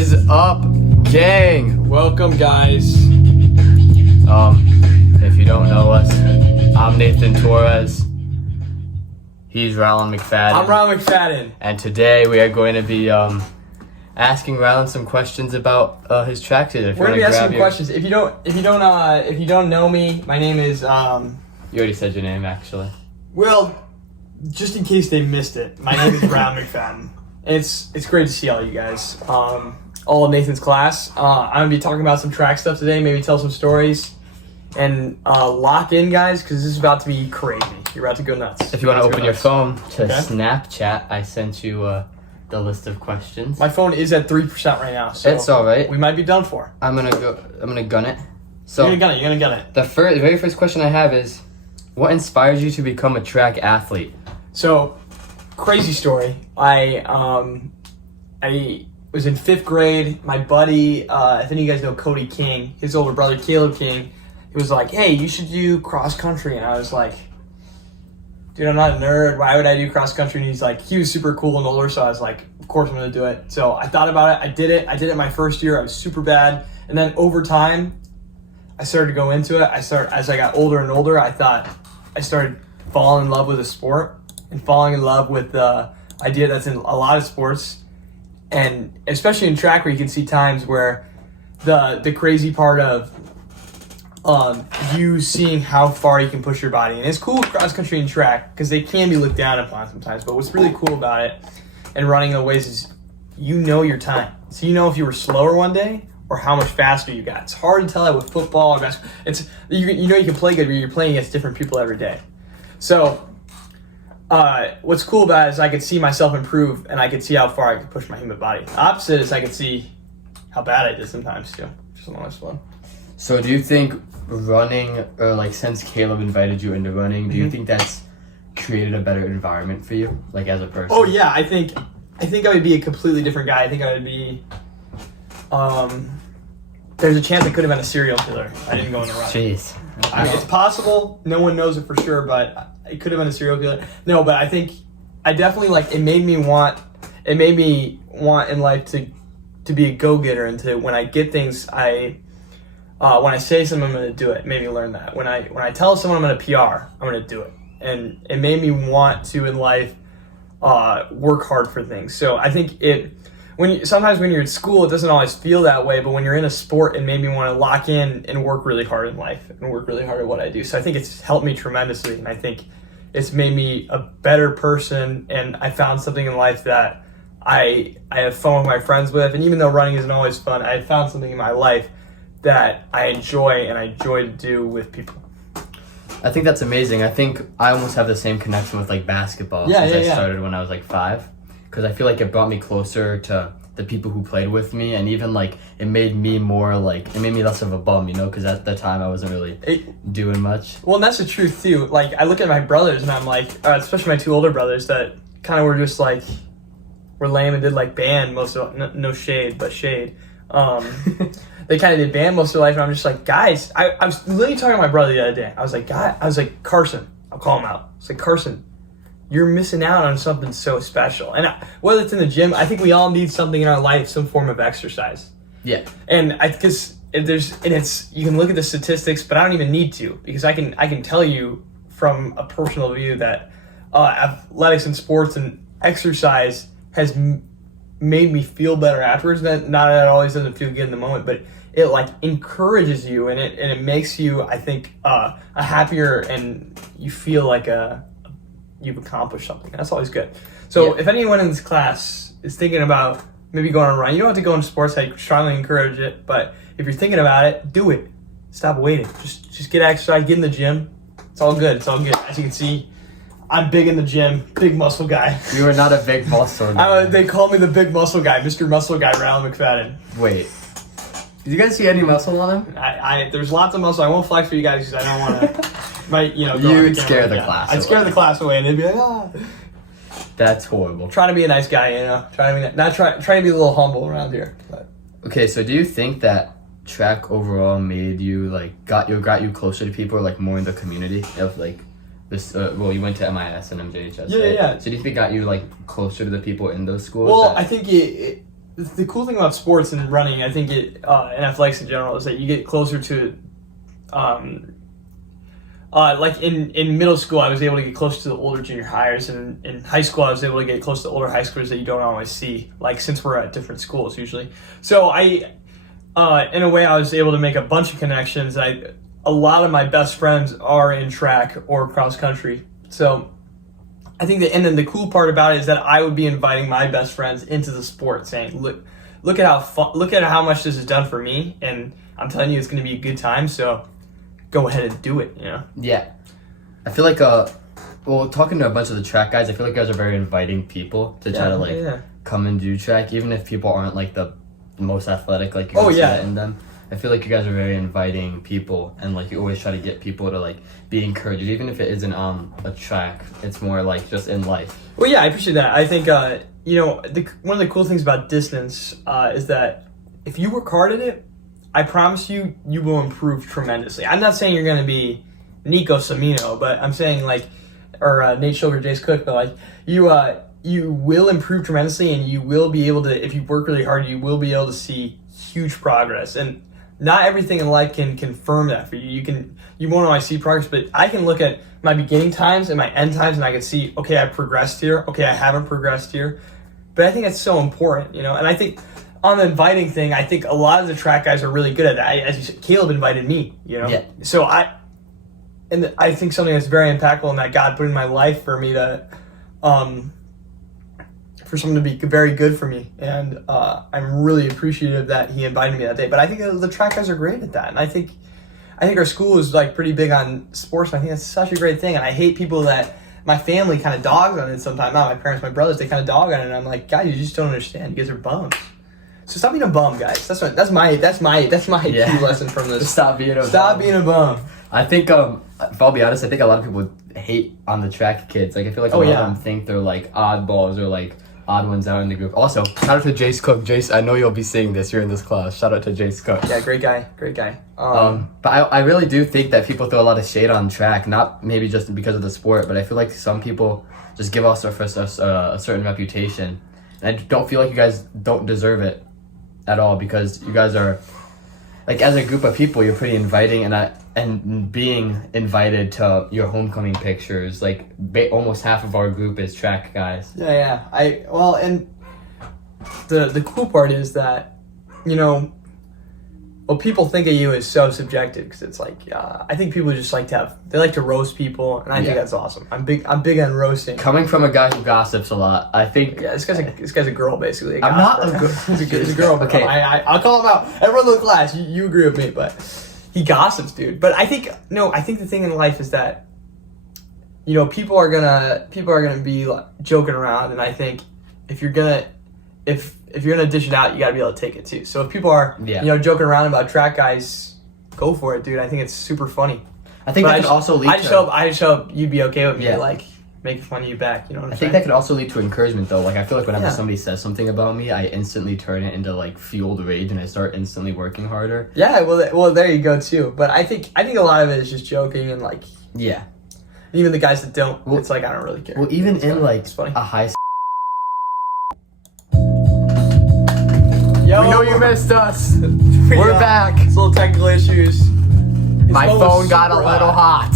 is up, gang? Welcome, guys. If you don't know us, I'm Nathan Torres. He's Rylan McFadden. I'm Rylan McFadden. And today we are going to be asking Rylan some questions about his track suit. We're gonna be asking questions. If you don't know me, my name is You already said your name, actually. Well, just in case they missed it, my name is Rylan McFadden. It's great to see all you guys. All of Nathan's class. I'm gonna be talking about some track stuff today. Maybe tell some stories. And lock in, guys, because this is about to be crazy. You're about to go nuts. If you want to open your phone to Snapchat, I sent you the list of questions. My phone is at 3% right now, so it's all right. We might be done for. I'm gonna gun it. So You're gonna gun it. The very first question I have is, what inspired you to become a track athlete? So, crazy story. I was in 5th grade. My buddy, I think you guys know Cody King, his older brother Caleb King. He was like, "Hey, you should do cross country," and I was like, "Dude, I'm not a nerd. Why would I do cross country?" And he's like, he was super cool and older, so I was like, "Of course I'm gonna do it." So I thought about it. I did it my first year. I was super bad, and then over time, I started to go into it. As I got older and older, I started falling in love with the sport and falling in love with the idea that's in a lot of sports, and especially in track, where you can see times where the crazy part of you seeing how far you can push your body. And it's cool with cross country and track because they can be looked down upon sometimes, but what's really cool about it and running in the ways is you know your time. So you know if you were slower one day or how much faster you got. It's hard to tell that with football or basketball. You know you can play good, but you're playing against different people every day. So what's cool about it is I could see myself improve and I could see how far I could push my human body. The opposite is I could see how bad I did sometimes too, which is almost fun. So do you think running, or like since Caleb invited you into running, do you think that's created a better environment for you, like as a person? Oh yeah, I think I would be a completely different guy. I think I would be, there's a chance I could have been a serial killer if I didn't go into running. Jeez. I mean, it's possible. No one knows it for sure, but it could have been a serial killer. No, but I think I definitely it made me want in life to be a go-getter, and to, when I get things, when I say something, I'm going to do it. It made me learn that. When I tell someone I'm going to PR, I'm going to do it. And it made me want to, in life, work hard for things. So I think sometimes when you're at school, it doesn't always feel that way, but when you're in a sport, it made me want to lock in and work really hard in life and work really hard at what I do. So I think it's helped me tremendously, and I think it's made me a better person, and I found something in life that I have fun with my friends with. And even though running isn't always fun, I found something in my life that I enjoy to do with people. I think that's amazing. I think I almost have the same connection with basketball since I started when I was 5, because I feel like it brought me closer to the people who played with me, and even it made me more it made me less of a bum, because at the time I wasn't really doing much. Well, and that's the truth too. I look at my brothers and I'm especially my 2 older brothers that kind of were just were lame and did band most of no shade, but shade. They kind of did band most of their life, and I'm just guys, I was literally talking to my brother the other day. I was like, Carson, I'll call him out. It's Carson, you're missing out on something so special. And whether it's in the gym, I think we all need something in our life, some form of exercise. Yeah. And you can look at the statistics, but I don't even need to, because I can tell you from a personal view that athletics and sports and exercise has made me feel better afterwards. Not that it always doesn't feel good in the moment, but it encourages you, and it makes you, I think, a happier, and you feel you've accomplished something. That's always good. So if anyone in this class is thinking about maybe going on a run, you don't have to go into sports. I strongly encourage it, but if you're thinking about it, do it. Stop waiting. Just get exercise, get in the gym. It's all good. As you can see, I'm big in the gym, big muscle guy. You are not a big muscle guy. They call me the big muscle guy, Mr. Muscle Guy, Rylan McFadden. Wait. Did you guys see any muscle on him? There's lots of muscle. I won't flex for you guys because I don't want to, You'd scare the class away. I'd scare the class away, and they'd be like, ah. That's horrible. Try to be a nice guy, Try to be a little humble around here. But. Okay, so do you think that track overall made you got you closer to people, or more in the community of this? Well, you went to MIS and MJHS. Yeah, right? yeah. So do you think it got you closer to the people in those schools? Well, I think the cool thing about sports and running, I think and athletics in general, is that you get closer to, like in middle school, I was able to get close to the older junior hires, and in high school, I was able to get close to older high schoolers that you don't always see, like since we're at different schools usually. So in a way, I was able to make a bunch of connections. A lot of my best friends are in track or cross country. So I think and then the cool part about it is that I would be inviting my best friends into the sport, saying, look at how much this has done for me, and I'm telling you, it's going to be a good time. So go ahead and do it. Yeah, I feel like talking to a bunch of the track guys, I feel like you guys are very inviting people to try to come and do track, even if people aren't like the most athletic, like you see that in them. I feel like you guys are very inviting people, and like you always try to get people to like be encouraged, even if it isn't on a track. It's more like just in life. Well, yeah, I appreciate that. I think one of the cool things about distance is that if you work hard at it, I promise you will improve tremendously. I'm not saying you're going to be Nico Samino, but I'm saying or Nate Schulger, Jace Cook, but like you will improve tremendously, and you will be able to, if you work really hard, you will be able to see huge progress. And not everything in life can confirm that for you. You won't always see progress, but I can look at my beginning times and my end times, and I can see, okay, I progressed here. Okay, I haven't progressed here. But I think that's so important, And I think on the inviting thing, I think a lot of the track guys are really good at that. As you said, Caleb invited me, Yeah. So I think something that's very impactful and that God put in my life for me to, for someone to be very good for me, and I'm really appreciative that he invited me that day. But I think the track guys are great at that, and I think our school is like pretty big on sports, and I think that's such a great thing. And I hate people that my family kind of dogs on it sometimes. Not my parents, my brothers, they kind of dog on it, and I'm like, guys, you just don't understand. You guys are bums. So stop being a bum, guys. That's my key lesson from this. Stop being a bum. I think if I'll be honest, I think a lot of people hate on the track kids. Like I feel like a lot of them think they're like oddballs or like odd ones out in the group. Also, shout out to Jace Cook. Jace, I know you'll be seeing this. You're in this class. Shout out to Jace Cook. Yeah, great guy. But I really do think that people throw a lot of shade on track, not maybe just because of the sport, but I feel like some people just give us a certain reputation, and I don't feel like you guys don't deserve it at all, because you guys are, like, as a group of people, you're pretty inviting, and being invited to your homecoming pictures, like almost half of our group is track guys. Yeah. And the cool part is that, what people think of you is so subjective, because it's like, I think people just like to roast people, and I think that's awesome. I'm big on roasting. Coming from a guy who gossips a lot, I think. Yeah, this guy's a girl, basically. I'm not a girl. He's a girl. Okay. I'll call him out. Everyone in the class, you agree with me, but he gossips, dude. But I think the thing in life is that, people are gonna be like joking around, and I think if you're gonna dish it out, you gotta be able to take it too. So if people are joking around about track guys, go for it, dude. I think it's super funny. I think that could also lead to... I just hope you'd be okay with me like making fun of you back. You know what I'm saying? I think that could also lead to encouragement, though. Like I feel like whenever somebody says something about me, I instantly turn it into like fueled rage, and I start instantly working harder. Yeah, well, there you go too. But I think a lot of it is just joking, and like even the guys that don't, it's like I don't really care. Well, even it's in funny. like it's funny. a high. Yo, we know you missed us. We're back. It's little technical issues. My phone got a little hot.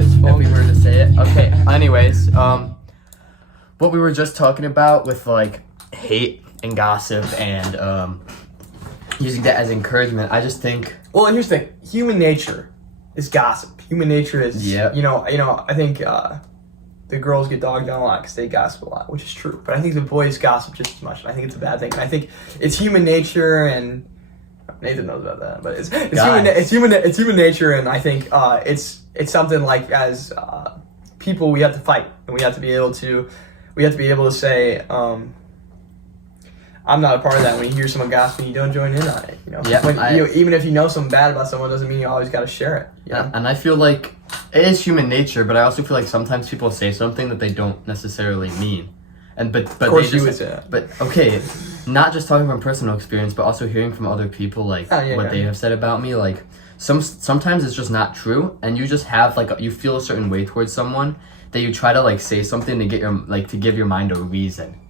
If we were to say it. Okay. Anyways, what we were just talking about with like hate and gossip and using that as encouragement, I just think. Well, and here's the thing: human nature is gossip. Human nature is. Yeah. I think the girls get dogged on a lot because they gossip a lot, which is true. But I think the boys gossip just as much. And I think it's a bad thing. And I think it's human nature, and Nathan knows about that. But it's human nature, and I think it's something like as people we have to fight, and we have to be able to say I'm not a part of that. When you hear someone gossiping, you don't join in on it. Even if you know something bad about someone, doesn't mean you always got to share it. And I feel like it is human nature, but I also feel like sometimes people say something that they don't necessarily mean, but of course you would say that. But okay, not just talking from personal experience, but also hearing from other people like what they have said about me. Like sometimes it's just not true, and you just have like you feel a certain way towards someone that you try to like say something to get to give your mind a reason.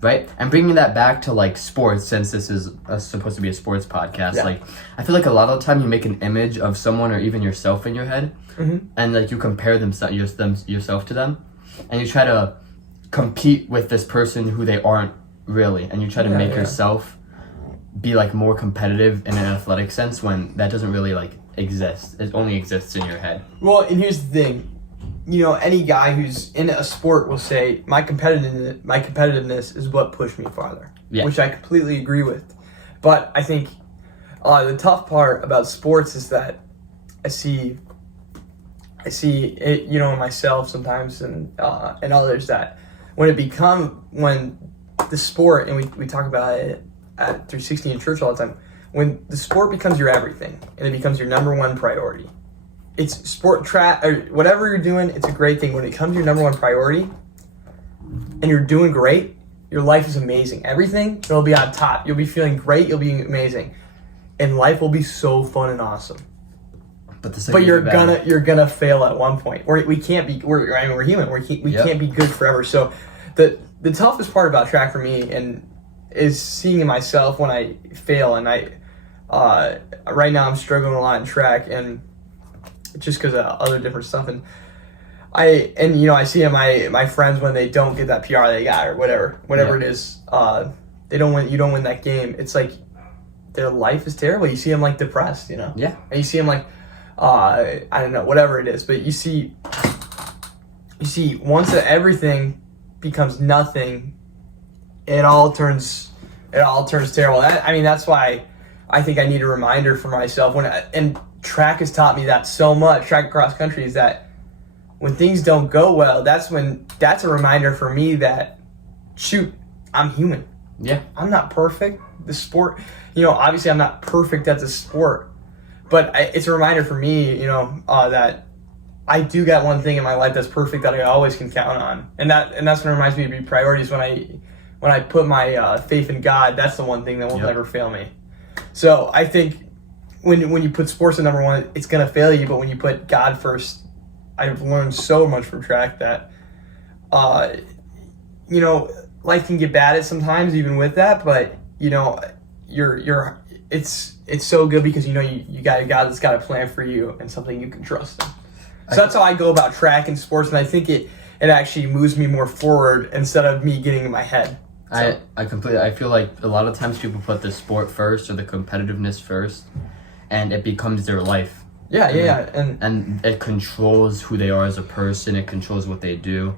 right? And bringing that back to like sports, since this is supposed to be a sports podcast, like I feel like a lot of the time you make an image of someone or even yourself in your head, and like you compare yourself to them, and you try to compete with this person who they aren't really, and you try to make yourself be like more competitive in an athletic sense when that doesn't really like exist. It only exists in your head. Well, and here's the thing. You know, any guy who's in a sport will say, my competitiveness is what pushed me farther, which I completely agree with. But I think the tough part about sports is that I see it, you know, in myself sometimes and others, that when the sport, and we talk about it at 360 in church all the time, when the sport becomes your everything and it becomes your number one priority. It's sport track or whatever you're doing, it's a great thing. When it becomes your number one priority and you're doing great, your life is amazing. Everything will be on top. You'll be feeling great, you'll be amazing. And life will be so fun and awesome. But you're gonna fail at one point. We're human. We can't be good forever. So the toughest part about track for me is seeing in myself when I fail, and right now I'm struggling a lot in track, and just because of other different stuff, and I see in my friends when they don't get that PR they got or whatever it is, you don't win that game. It's like their life is terrible. You see them like depressed, you know. Yeah. And you see them like I don't know, whatever it is, but you see once everything becomes nothing, it all turns terrible. That's why I think I need a reminder for myself and track has taught me that so much. Track cross country is that when things don't go well, that's a reminder for me that shoot, I'm human. Yeah. I'm not perfect. The sport, you know, obviously I'm not perfect at the sport, but it's a reminder for me, you know, that I do got one thing in my life that's perfect that I always can count on, and that's what reminds me to be priorities. When I put my faith in God, that's the one thing that will never fail me. So I think when you put sports at number one, it's gonna fail you, but when you put God first, I've learned so much from track that, you know, life can get bad at sometimes even with that, but you know, it's so good because you know you got a God that's got a plan for you and something you can trust in. So that's how I go about track and sports, and I think it actually moves me more forward instead of me getting in my head. So. I feel like a lot of times people put the sport first or the competitiveness first, and it becomes their life. Yeah. And it controls who they are as a person. It controls what they do,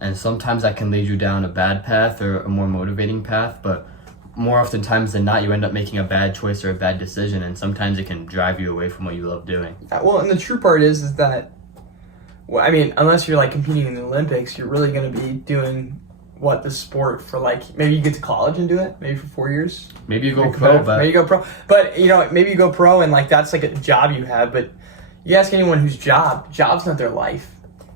and sometimes that can lead you down a bad path or a more motivating path. But more often times than not, you end up making a bad choice or a bad decision, and sometimes it can drive you away from what you love doing. Well, and the true part is that, well, I mean, unless you're like competing in the Olympics, you're really going to be doing the sport for like, maybe you get to college and do it, maybe for 4 years. Maybe you go pro, but you know, maybe you go pro and like that's like a job you have. But you ask anyone whose job's not their life.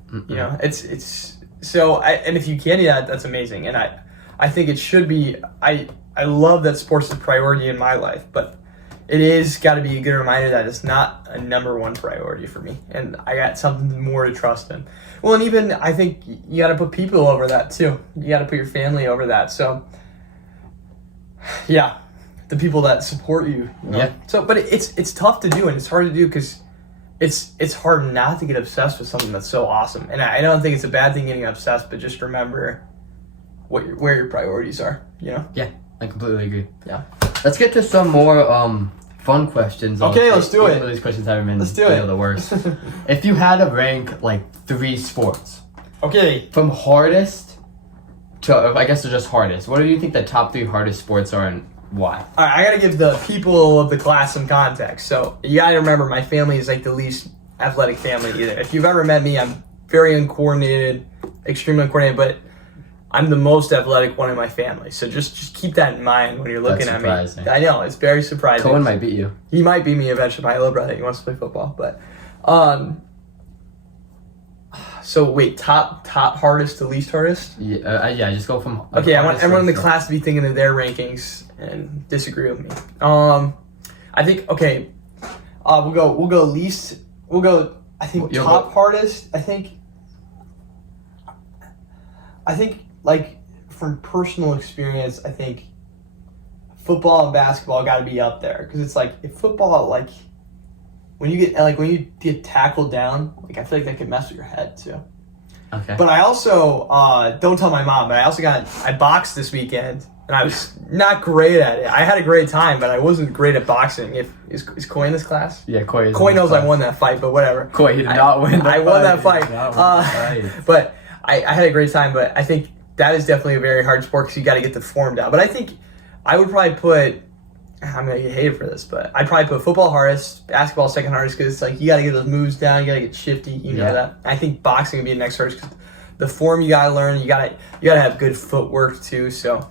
Mm-mm. You know, it's so. And if you can do that, that's amazing. And I think it should be. I love that sports is a priority in my life, but it is got to be a good reminder that it's not a number one priority for me, and I got something more to trust in. Well, and even I think you got to put people over that too. You got to put your family over that. So, yeah, the people that support you. Know? Yeah. So, but it's tough to do, and it's hard to do because it's hard not to get obsessed with something that's so awesome. And I don't think it's a bad thing getting obsessed, but just remember where your priorities are. You know. Yeah. I completely agree. Yeah. Let's get to some more fun questions. Okay, let's do it. These questions haven't been the worst. If you had to rank like 3 sports, okay, from hardest to I guess they're just hardest. What do you think the top 3 hardest sports are and why? All right, I gotta give the people of the class some context. So you gotta remember, my family is like the least athletic family either. If you've ever met me, I'm very uncoordinated, extremely uncoordinated, but I'm the most athletic one in my family, so just keep that in mind when you're looking at me. I know, it's very surprising. Cohen might beat you. He might beat me eventually. My little brother, he wants to play football, but so wait, top hardest to least hardest? Yeah, just go from. Okay, I want everyone in the class to be thinking of their rankings and disagree with me. I think we'll go least. We'll go. I think top hardest. I think like from personal experience, I think football and basketball got to be up there because it's like if football, like when you get tackled down, like I feel like that could mess with your head too. Okay. But I also don't tell my mom, but I boxed this weekend and I was not great at it. I had a great time, but I wasn't great at boxing. Is Coy in this class? Yeah, Coy is. Coy knows I won that fight, but whatever. Coy, he did not win. I won that fight. But I had a great time. But I think that is definitely a very hard sport because you got to get the form down. But I think I would probably put. I'm gonna get hated for this, but I'd probably put football hardest, basketball second hardest because it's like you got to get those moves down, you got to get shifty. You know that. I think boxing would be the next hardest because the form you got to learn. You got to have good footwork too. So.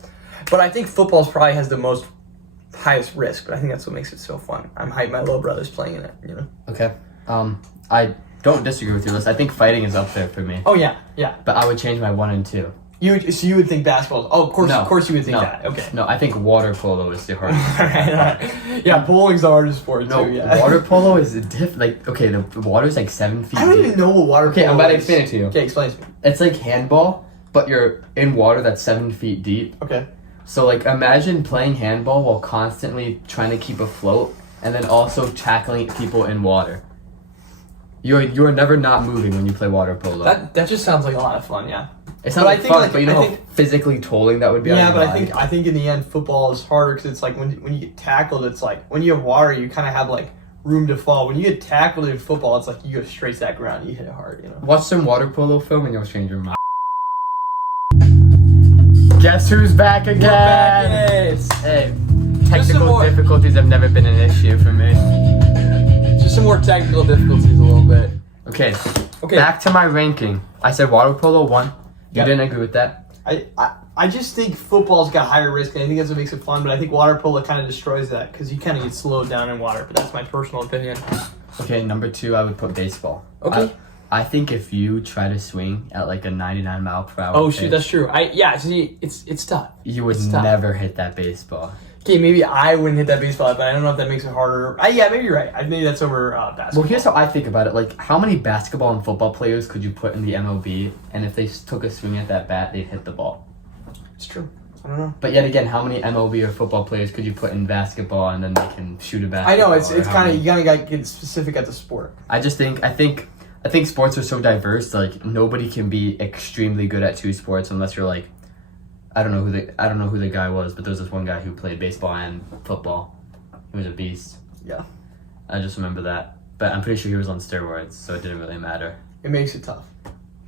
But I think football probably has the most highest risk, but I think that's what makes it so fun. I'm hyped my little brother's playing in it, you know? Okay. I don't disagree with your list. I think fighting is up there for me. Oh, yeah. But I would change my 1 and 2. You would think basketball. Oh, of course you would think that. Okay. No, I think water polo is the hardest. All right. Yeah, bowling's the hardest sport too. Yeah. Water polo is the water's like 7 feet. I don't even know what water polo is. Okay, I'm about to explain it to you. Okay, explain it to me. It's like handball, but you're in water that's 7 feet deep. Okay. So, like, imagine playing handball while constantly trying to keep afloat and then also tackling people in water. You're never not moving when you play water polo. That just sounds like a lot of fun, yeah. It's not fun, but you know how physically tolling that would be on your body? Yeah, but I think in the end, football is harder because it's like when you get tackled, it's like when you have water, you kind of have, like, room to fall. When you get tackled in football, it's like you go straight to that ground, you hit it hard, you know? Watch some water polo film and you'll change your mind. Guess who's back again? We're back. Hey, technical difficulties have never been an issue for me. Just some more technical difficulties a little bit. Okay. Back to my ranking. I said water polo 1. You didn't agree with that? I just think football's got higher risk, and I think that's what makes it fun, but I think water polo kind of destroys that because you kind of get slowed down in water, but that's my personal opinion. Okay, number 2, I would put baseball. Okay. I think if you try to swing at like a 99 mile per hour pitch, that's true. See, it's tough. You would never hit that baseball. Okay, maybe I wouldn't hit that baseball, but I don't know if that makes it harder. Yeah, maybe you're right. Maybe that's over basketball. Well, here's how I think about it. Like, how many basketball and football players could you put in the MLB, and if they took a swing at that bat, they'd hit the ball? It's true. I don't know. But yet again, how many MLB or football players could you put in basketball, and then they can shoot a basketball? I know, it's kind of, you gotta get specific at the sport. I think sports are so diverse. Like, nobody can be extremely good at 2 sports unless you're like, I don't know who the guy was, but there was this one guy who played baseball and football. He was a beast. Yeah. I just remember that. But I'm pretty sure he was on steroids, so it didn't really matter. It makes it tough.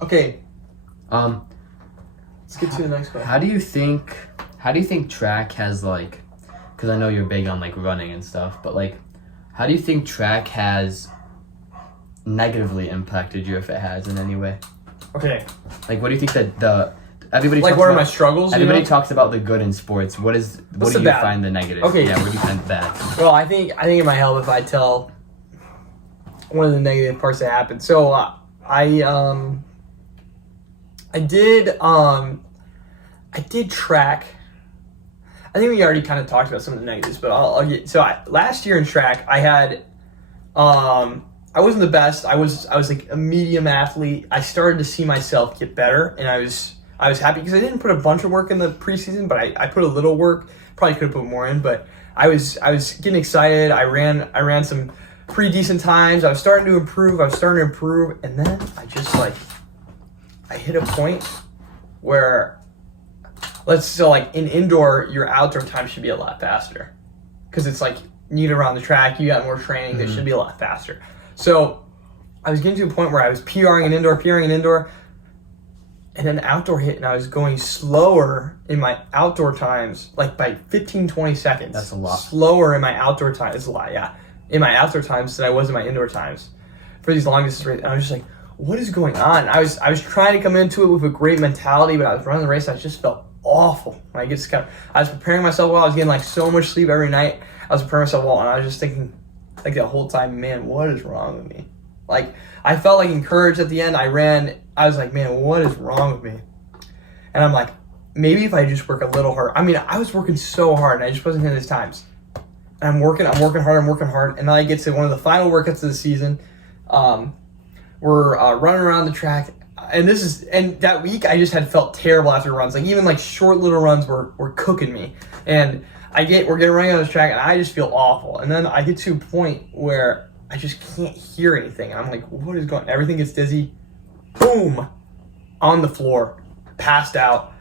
Okay. Let's get to the next question. How do you think track has, like, because I know you're big on like running and stuff, but like, how do you think track has negatively impacted you, if it has in any way? Okay. Like, what do you think that everybody like, what are my struggles? Everybody talks about the good in sports. What do you find the negative? Okay. Yeah, what do you find bad? Well, I think it might help if I tell one of the negative parts that happened. So I did track. I think we already kind of talked about some of the negatives, but I'll get. So last year in track, I had I wasn't the best. I was like a medium athlete. I started to see myself get better, and I was happy because I didn't put a bunch of work in the preseason, but I put a little work. Probably could have put more in, but I was getting excited. I ran some pretty decent times. I was starting to improve, and then I hit a point where in indoor, your outdoor time should be a lot faster because it's like you get around the track, you got more training, It should be a lot faster. So I was getting to a point where I was PRing in indoor, and then outdoor hit, and I was going slower in my outdoor times, like by 15, 20 seconds. That's a lot. Slower in my outdoor times. It's a lot, yeah. In my outdoor times than I was in my indoor times for these long distance races. And I was just like, what is going on? I was trying to come into it with a great mentality, but I was running the race. I just felt awful. I was preparing myself well. I was getting like so much sleep every night. I was preparing myself well, and I was just thinking like the whole time, man, what is wrong with me? Like, I felt like encouraged at the end. I was like, man, what is wrong with me? And I'm like, maybe if I just work a little harder. I mean, I was working so hard, and I just wasn't hitting his times. And I'm working hard. And then I get to one of the final workouts of the season. We're running around the track. and that week I just had felt terrible after runs. Like even like short little runs were cooking me. And we're getting running on this track and I just feel awful. And then I get to a point where I just can't hear anything. And I'm like, what is going on? Everything gets dizzy. Boom. On the floor. Passed out.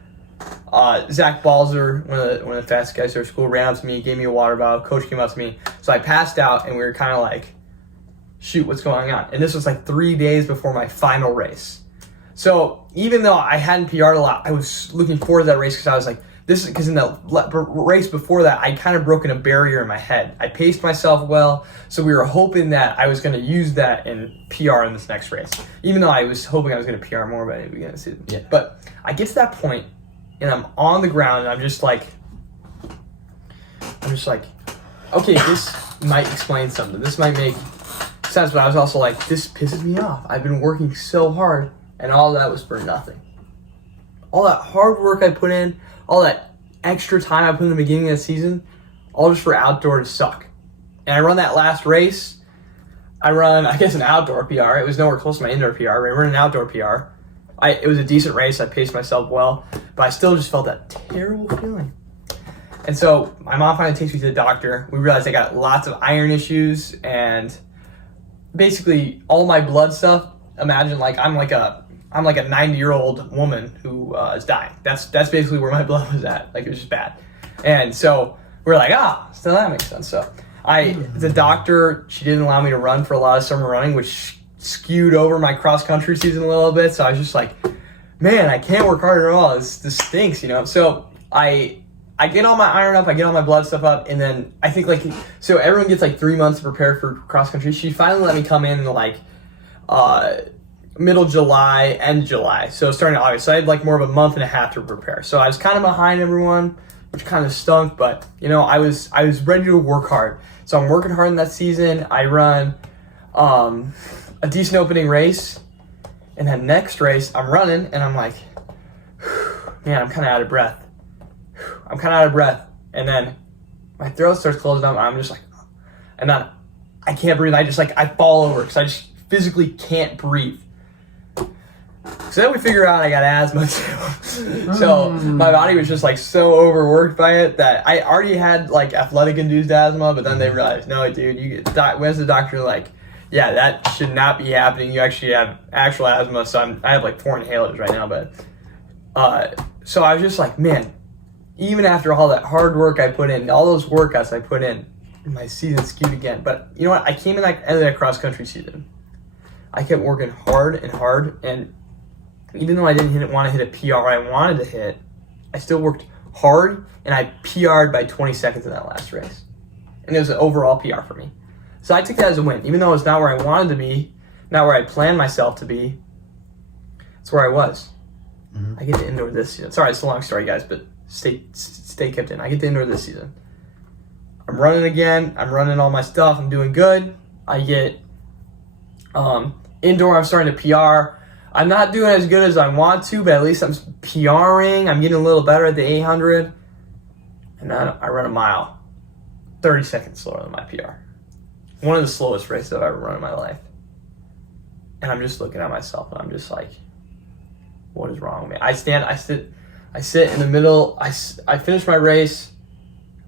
Zach Balzer, one of the fastest guys at our school, ran up to me, gave me a water bottle. Coach came up to me. So I passed out and we were kind of like, shoot, what's going on? And this was like 3 days before my final race. So even though I hadn't PR'd a lot, I was looking forward to that race because I was like, because in the race before that, I kind of broken a barrier in my head. I paced myself well, so we were hoping that I was going to use that and PR in this next race. Even though I was hoping I was going to PR more by the beginning of the season. Yeah. But I get to that point, and I'm on the ground, and I'm just like, okay, this might explain something. This might make sense, but I was also like, this pisses me off. I've been working so hard, and all that was for nothing. All that hard work I put in, all that extra time I put in the beginning of the season, all just for outdoor to suck. And I run that last race. I run, I guess, an outdoor PR. It was nowhere close to my indoor PR. I ran an outdoor PR. It was a decent race. I paced myself well, but I still just felt that terrible feeling. And so my mom finally takes me to the doctor. We realized I got lots of iron issues and basically all my blood stuff. Imagine like I'm like a 90-year-old woman who is dying. That's basically where my blood was at. Like it was just bad. And so we're like, so that makes sense. So the doctor, she didn't allow me to run for a lot of summer running, which skewed over my cross country season a little bit. So I was just like, man, I can't work hard at all. This stinks, you know? So I get all my iron up, I get all my blood stuff up, and then I think so everyone gets 3 months to prepare for cross country. She finally let me come in middle July, end July. So starting August. So I had more of a month and a half to prepare. So I was kind of behind everyone, which kind of stunk, but I was ready to work hard. So I'm working hard in that season. I run a decent opening race, and then next race I'm running, and I'm like, man, I'm kind of out of breath. And then my throat starts closing up, and I'm just like, and then I can't breathe. I just I fall over because I just physically can't breathe. So then we figure out I got asthma too. So my body was just so overworked by it that I already had athletic induced asthma, but then they realized, no, dude, when's the doctor yeah, that should not be happening. You actually have actual asthma. So I have 4 inhalers right now, but so I was just like, man, even after all that hard work I put in, all those workouts I put in, my season skewed again. But you know what? I came in end of that cross country season. I kept working hard, and even though I didn't want to hit a PR I wanted to hit, I still worked hard, and I PR'd by 20 seconds in that last race. And it was an overall PR for me. So I took that as a win. Even though it's not where I wanted to be, not where I planned myself to be, it's where I was. Mm-hmm. I get to indoor this season. Sorry, it's a long story, guys, but stay kept in. I get to indoor this season. I'm running again. I'm running all my stuff. I'm doing good. I get indoor. I'm starting to PR. I'm not doing as good as I want to, but at least I'm PRing. I'm getting a little better at the 800. And then I run a mile, 30 seconds slower than my PR. One of the slowest races I've ever run in my life. And I'm just looking at myself, and I'm just like, what is wrong with me? I sit in the middle. I finish my race.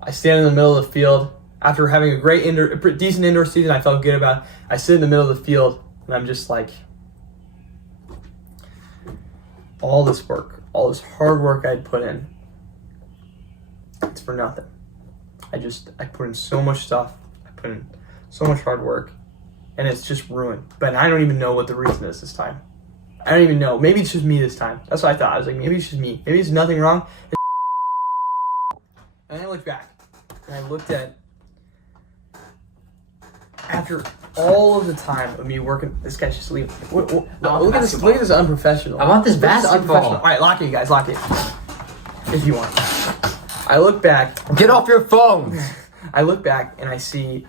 I stand in the middle of the field. After having a decent indoor season I felt good about, I sit in the middle of the field, and I'm just like, all this work, all this hard work I'd put in, it's for nothing. I put in so much stuff. I put in so much hard work, and it's just ruined. But I don't even know what the reason is this time. I don't even know. Maybe it's just me this time. That's what I thought. I was like, maybe it's just me. Maybe there's nothing wrong. And I looked back, and I looked at, after all of the time of me working, this guy's just leaving. Look at this unprofessional. I want this basketball. All right, lock it, you guys. Lock it. If you want. I look back. Get off your phone. I look back, and I see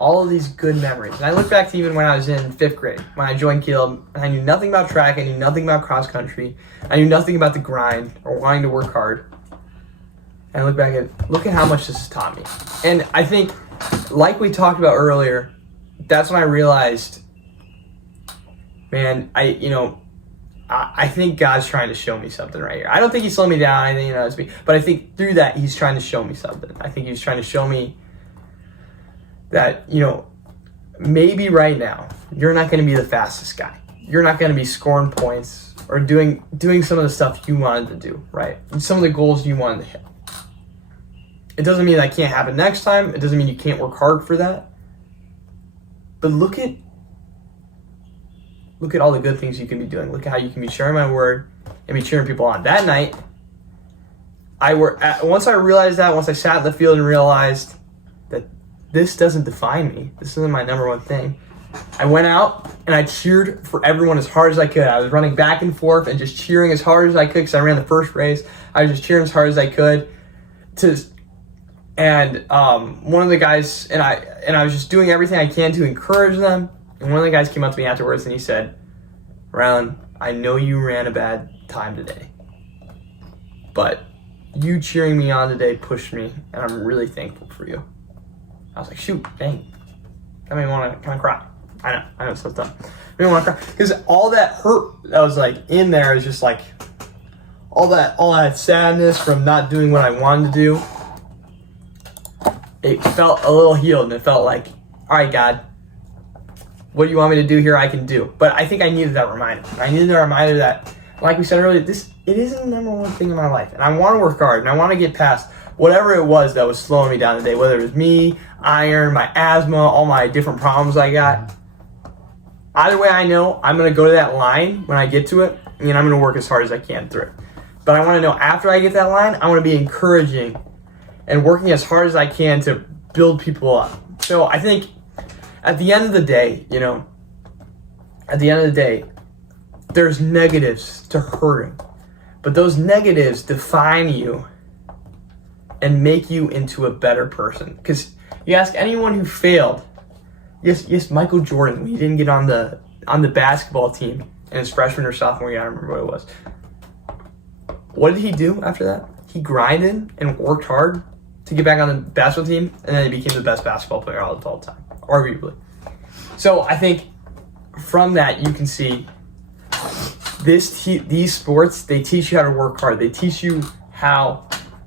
all of these good memories. And I look back to even when I was in 5th grade, when I joined Caleb, and I knew nothing about track, I knew nothing about cross country, I knew nothing about the grind or wanting to work hard. And I look back at, look at how much this has taught me. And I think, like we talked about earlier, that's when I realized man, I think God's trying to show me something right here. I don't think he's slowing me down. I think it's me, but I think through that he's trying to show me something. I think he's trying to show me that maybe right now you're not going to be the fastest guy. You're not going to be scoring points or doing some of the stuff you wanted to do, right? And some of the goals you wanted to hit. It doesn't mean that can't happen next time. It doesn't mean you can't work hard for that. But look at all the good things you can be doing. Look at how you can be sharing my word and be cheering people on. That night, once I realized that, once I sat in the field and realized that this doesn't define me, this isn't my number one thing, I went out and I cheered for everyone as hard as I could. I was running back and forth and just cheering as hard as I could because I ran the first race. I was just cheering as hard as I could. One of the guys, and I was just doing everything I can to encourage them. And one of the guys came up to me afterwards and he said, Rylan, I know you ran a bad time today, but you cheering me on today pushed me, and I'm really thankful for you. I was like, shoot, dang. I made me want to kind of cry. I know, it's so dumb. I made me want to cry. Because all that hurt that was like in there is just like all that sadness from not doing what I wanted to do. It felt a little healed, and it felt like, all right, God, what do you want me to do here? I can do. But I think I needed that reminder. I needed a reminder that, like we said earlier, it isn't the number one thing in my life. And I want to work hard, and I want to get past whatever it was that was slowing me down today, whether it was me, iron, my asthma, all my different problems I got. Either way, I know I'm going to go to that line when I get to it, and I'm going to work as hard as I can through it. But I want to know after I get that line, I want to be encouraging and working as hard as I can to build people up. So I think at the end of the day, there's negatives to hurting. But those negatives define you and make you into a better person. Because you ask anyone who failed, yes, Michael Jordan, when he didn't get on the basketball team in his freshman or sophomore year, I don't remember what it was. What did he do after that? He grinded and worked hard to get back on the basketball team, and then he became the best basketball player all the time, arguably. So I think from that you can see these sports, they teach you how to work hard. They teach you how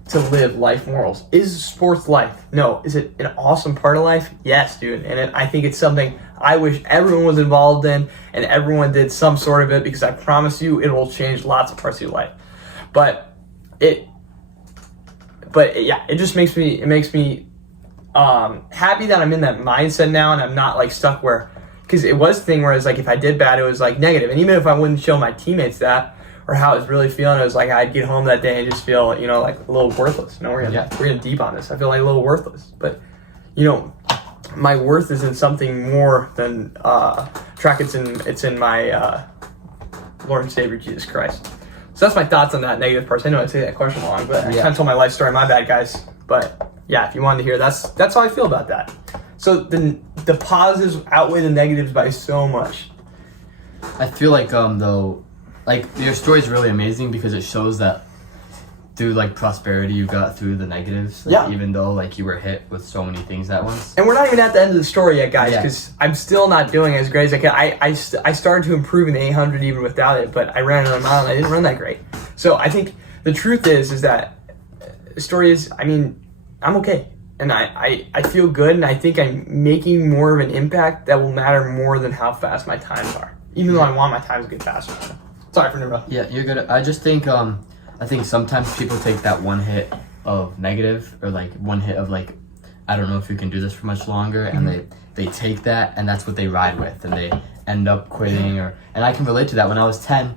to live life morals. Is sports life? No. Is it an awesome part of life? Yes, dude. And I think it's something I wish everyone was involved in and everyone did some sort of it, because I promise you it will change lots of parts of your life. But it just makes me happy that I'm in that mindset now, and I'm not like stuck where, because it was a thing where it's like if I did bad, it was like negative. And even if I wouldn't show my teammates that or how I was really feeling, it was like I'd get home that day and just feel, like a little worthless. We're gonna deep on this. I feel like a little worthless. But my worth is in something more than track. It's in my Lord and Savior Jesus Christ. So that's my thoughts on that negative part. I know I say that question long, but I kind of told my life story. My bad, guys. But yeah, if you wanted to hear, that's how I feel about that. So the positives outweigh the negatives by so much. I feel like though, like your story is really amazing because it shows that through like prosperity you got through the negatives. Even though like you were hit with so many things at once. And we're not even at the end of the story yet, guys, because I'm still not doing as great as I can. I started to improve in the 800 even without it, but I ran another mile and I didn't run that great. So I think the truth is that the story is, I'm okay. And I feel good, and I think I'm making more of an impact that will matter more than how fast my times are. Even though I want my times to get faster. Sorry for interrupting. Yeah, you're good. I just think I think sometimes people take that one hit of negative, or like one hit of like, I don't know if you can do this for much longer, and they take that and that's what they ride with, and they end up quitting. And I can relate to that. When I was 10,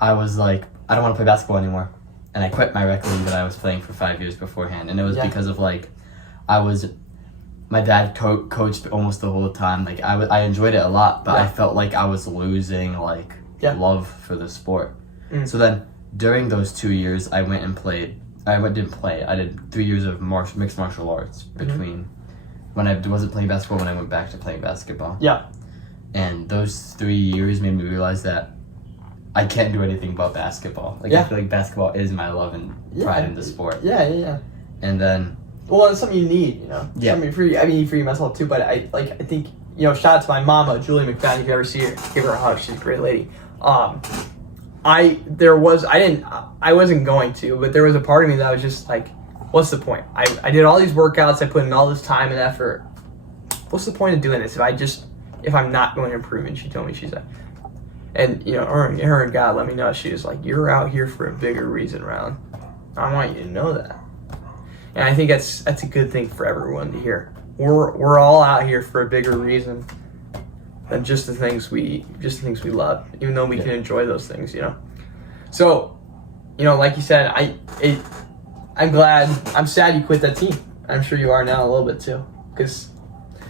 I was like, I don't want to play basketball anymore, and I quit my rec league that I was playing for 5 years beforehand, and it was because of like, my dad coached almost the whole time. Like I enjoyed it a lot, but I felt like I was losing like love for the sport. So then during those 2 years, I went and played. I did 3 years of mixed martial arts between when I wasn't playing basketball, when I went back to playing basketball. Yeah. And those 3 years made me realize that I can't do anything but basketball. Like I feel like basketball is my love and pride in the sport. Yeah. And then, well, it's something you need, Yeah. For your mental health too. But I think, shout out to my mama, Julie McFadden. If you ever see her, give her a hug. She's a great lady. I wasn't going to, but there was a part of me that was just like, what's the point? I did all these workouts. I put in all this time and effort. What's the point of doing this if I'm not going to improve? And she told me, she's like, and her and God let me know. She was like, you're out here for a bigger reason, Rylan. I want you to know that. And I think that's a good thing for everyone to hear. We're all out here for a bigger reason than just the things we love, even though we can enjoy those things, So, like you said, I'm sad you quit that team. I'm sure you are now a little bit too,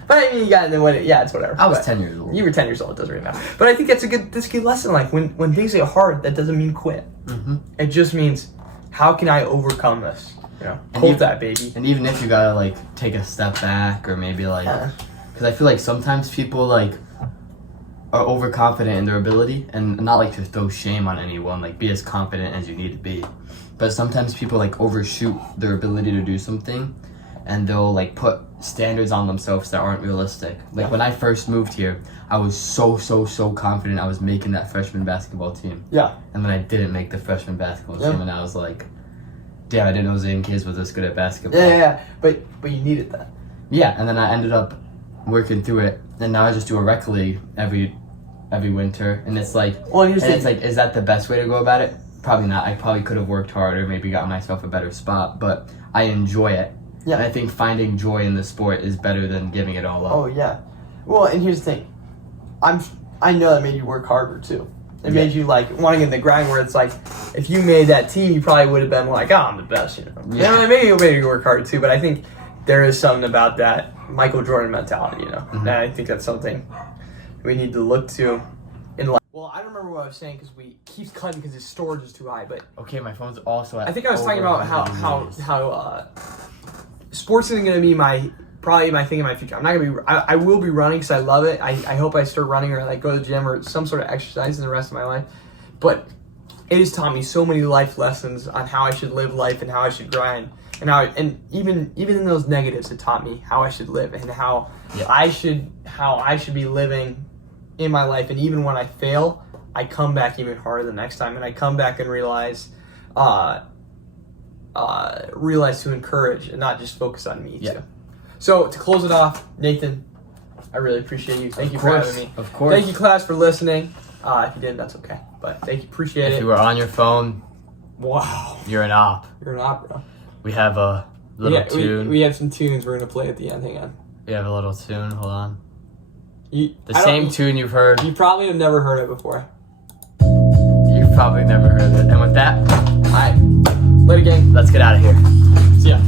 but I mean, you got to win it. Yeah, it's whatever. I was 10 years old. You were 10 years old. It doesn't really matter. But I think that's a good lesson. Like when things get hard, that doesn't mean quit. Mm-hmm. It just means, how can I overcome this? Hold that, baby. And even if you gotta like take a step back, or maybe like, because I feel like sometimes people like are overconfident in their ability, and not like to throw shame on anyone. Like, be as confident as you need to be. But sometimes people like overshoot their ability to do something, and they'll like put standards on themselves that aren't realistic. Like when I first moved here, I was so confident I was making that freshman basketball team. Yeah. And then I didn't make the freshman basketball team, and I was like, damn, I didn't know Zane Kids was this good at basketball. Yeah. But you needed that. Yeah, and then I ended up working through it, and now I just do a rec league every winter, and it's like, is that the best way to go about it? Probably not. I probably could have worked harder, maybe got myself a better spot, but I enjoy it. Yeah. And I think finding joy in the sport is better than giving it all up. Oh, yeah. Well, and here's the thing. I know that made you work harder, too. It made you, like, wanting in the grind where it's like, if you made that team, you probably would have been like, I'm the best, Yeah. Maybe it made you work harder, too, but I think there is something about that Michael Jordan mentality, Mm-hmm. And I think that's something we need to look to in life. Well, I don't remember what I was saying because we keep cutting because his storage is too high, but... Okay, my phone's also at... I think I was talking about how sports isn't going to be probably my thing in my future. I'm not going to be... I will be running because I love it. I hope I start running or like go to the gym or some sort of exercise in the rest of my life. But it has taught me so many life lessons on how I should live life and how I should grind. And even in those negatives, it taught me how I should live and how I should be living in my life. And even when I fail, I come back even harder the next time, and I come back and realize to encourage and not just focus on me too. So to close it off, Nathan, I really appreciate you. Thank you for having me. Of course. Thank you, class, for listening. If you didn't, that's okay. But thank you, appreciate it. If you were on your phone, wow, you're an op. You're an op, bro. We have a little tune. We have some tunes we're gonna play at the end. Hang on. We have a little tune. Hold on. The same tune you've heard. You probably have never heard it before. You've probably never heard it. And with that, all right, later, gang. Let's get out of here. See ya.